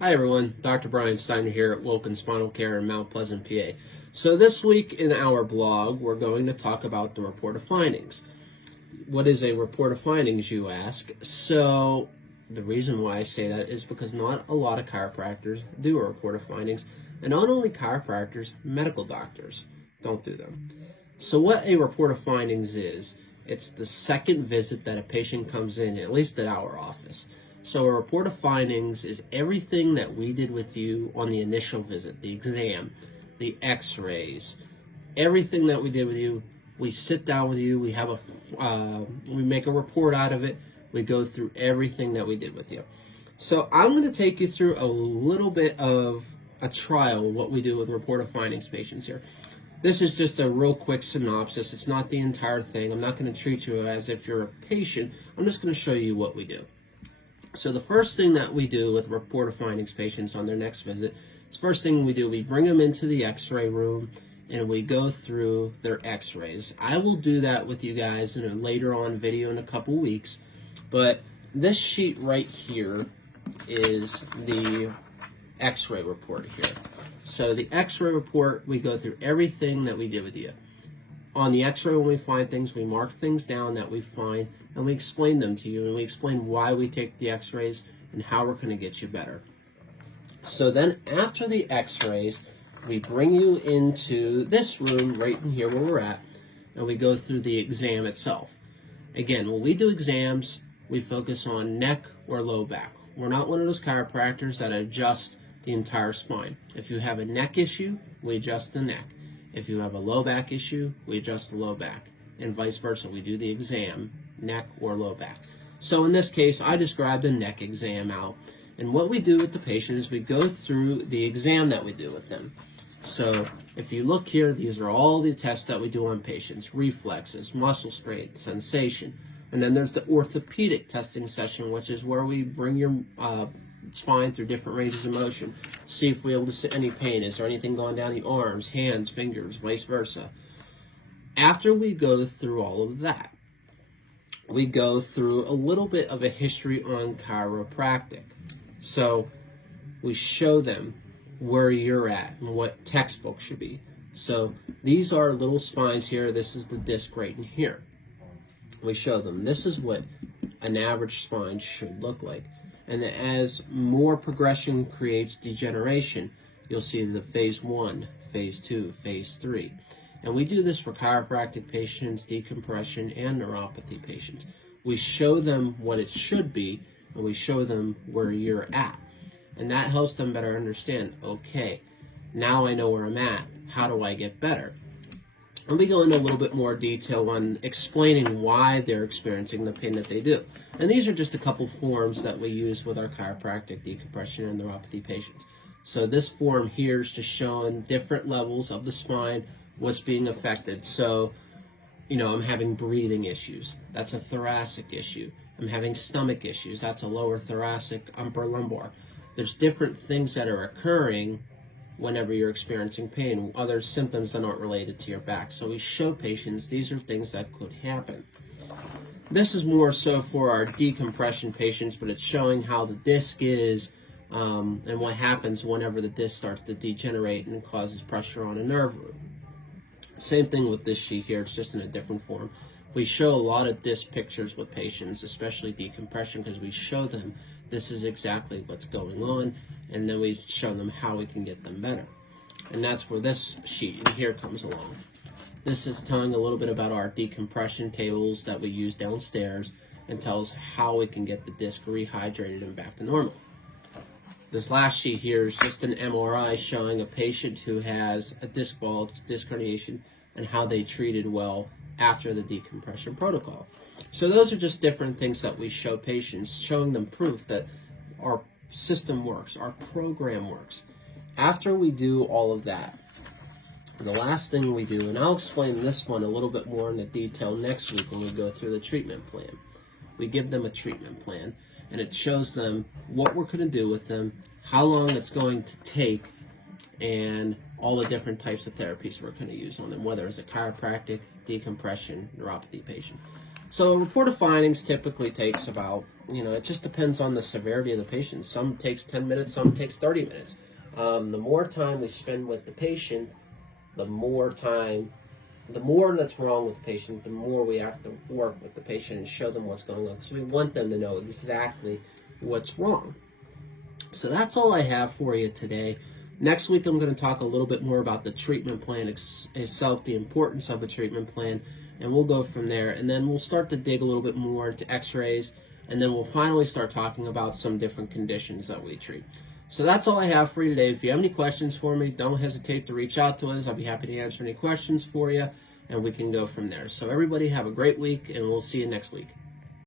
Hi everyone, Dr. Brian Steiner here at Wilkins Spinal Care in Mount Pleasant, PA. So this week in our blog, we're going to talk about the report of findings. What is a report of findings, you ask? So the reason why I say that is because not a lot of chiropractors do a report of findings, and not only chiropractors, medical doctors don't do them. So what a report of findings is, it's the second visit that a patient comes in, at least at our office. So a report of findings is everything that we did with you on the initial visit, the exam, the x-rays, everything that we did with you. We sit down with you, we have we make a report out of it, we go through everything that we did with you. So I'm going to take you through a little bit of a trial of what we do with report of findings patients here. This is just a real quick synopsis. It's not the entire thing. I'm not going to treat you as if you're a patient. I'm just going to show you what we do. So the first thing that we do with report of findings patients on their next visit, the first thing we do, we bring them into the x-ray room and we go through their x-rays. I will do that with you guys in a later on video in a couple weeks, but this sheet right here is the x-ray report here. So the x-ray report, we go through everything that we did with you. On the x-ray, when we find things, we mark things down that we find, and we explain them to you, and we explain why we take the x-rays and how we're going to get you better. So then after the x-rays, we bring you into this room right in here where we're at, and we go through the exam itself. Again, when we do exams, we focus on neck or low back. We're not one of those chiropractors that adjust the entire spine. If you have a neck issue, we adjust the neck. If you have a low back issue, we adjust the low back, and vice versa. We do the exam, neck or low back. So in this case, I just grabbed the neck exam out, and what we do with the patient is we go through the exam that we do with them. So if you look here, these are all the tests that we do on patients: reflexes, muscle strength, sensation, and then there's the orthopedic testing session, which is where we bring your spine through different ranges of motion, see if we're able to see any pain. Is there anything going down the arms, hands, fingers, vice versa? After we go through all of that, we go through a little bit of a history on chiropractic. So we show them where you're at and what textbook should be. So these are little spines here. This is the disc right in here. We show them this is what an average spine should look like. And as more progression creates degeneration, you'll see the phase 1, phase 2, phase 3. And we do this for chiropractic patients, decompression, and neuropathy patients. We show them what it should be, and we show them where you're at. And that helps them better understand, okay, now I know where I'm at. How do I get better? And we go into a little bit more detail on explaining why they're experiencing the pain that they do. And these are just a couple forms that we use with our chiropractic, decompression, and neuropathy patients. So this form here is just showing different levels of the spine, what's being affected. So, I'm having breathing issues. That's a thoracic issue. I'm having stomach issues. That's a lower thoracic, upper lumbar. There's different things that are occurring whenever you're experiencing pain, other symptoms that aren't related to your back. So we show patients these are things that could happen. This is more so for our decompression patients, but it's showing how the disc is and what happens whenever the disc starts to degenerate and causes pressure on a nerve root. Same thing with this sheet here, it's just in a different form. We show a lot of disc pictures with patients, especially decompression, because we show them this is exactly what's going on, and then we show them how we can get them better. And that's where this sheet in here comes along. This is telling a little bit about our decompression tables that we use downstairs and tells how we can get the disc rehydrated and back to normal. This last sheet here is just an MRI showing a patient who has a disc bulge, disc herniation, and how they treated well after the decompression protocol. So those are just different things that we show patients, showing them proof that our system works, our program works. After we do all of that, the last thing we do, and I'll explain this one a little bit more in the detail next week when we go through the treatment plan. We give them a treatment plan, and it shows them what we're going to do with them, how long it's going to take, and all the different types of therapies we're going to use on them, whether it's a chiropractic, decompression, neuropathy patient. So a report of findings typically takes about, it just depends on the severity of the patient. Some takes 10 minutes, some takes 30 minutes. The more time we spend with the patient, the more that's wrong with the patient, the more we have to work with the patient and show them what's going on, because we want them to know exactly what's wrong. So that's all I have for you today. Next week, I'm going to talk a little bit more about the treatment plan itself, the importance of the treatment plan, and we'll go from there. And then we'll start to dig a little bit more into x-rays, and then we'll finally start talking about some different conditions that we treat. So that's all I have for you today. If you have any questions for me, don't hesitate to reach out to us. I'll be happy to answer any questions for you, and we can go from there. So everybody have a great week, and we'll see you next week.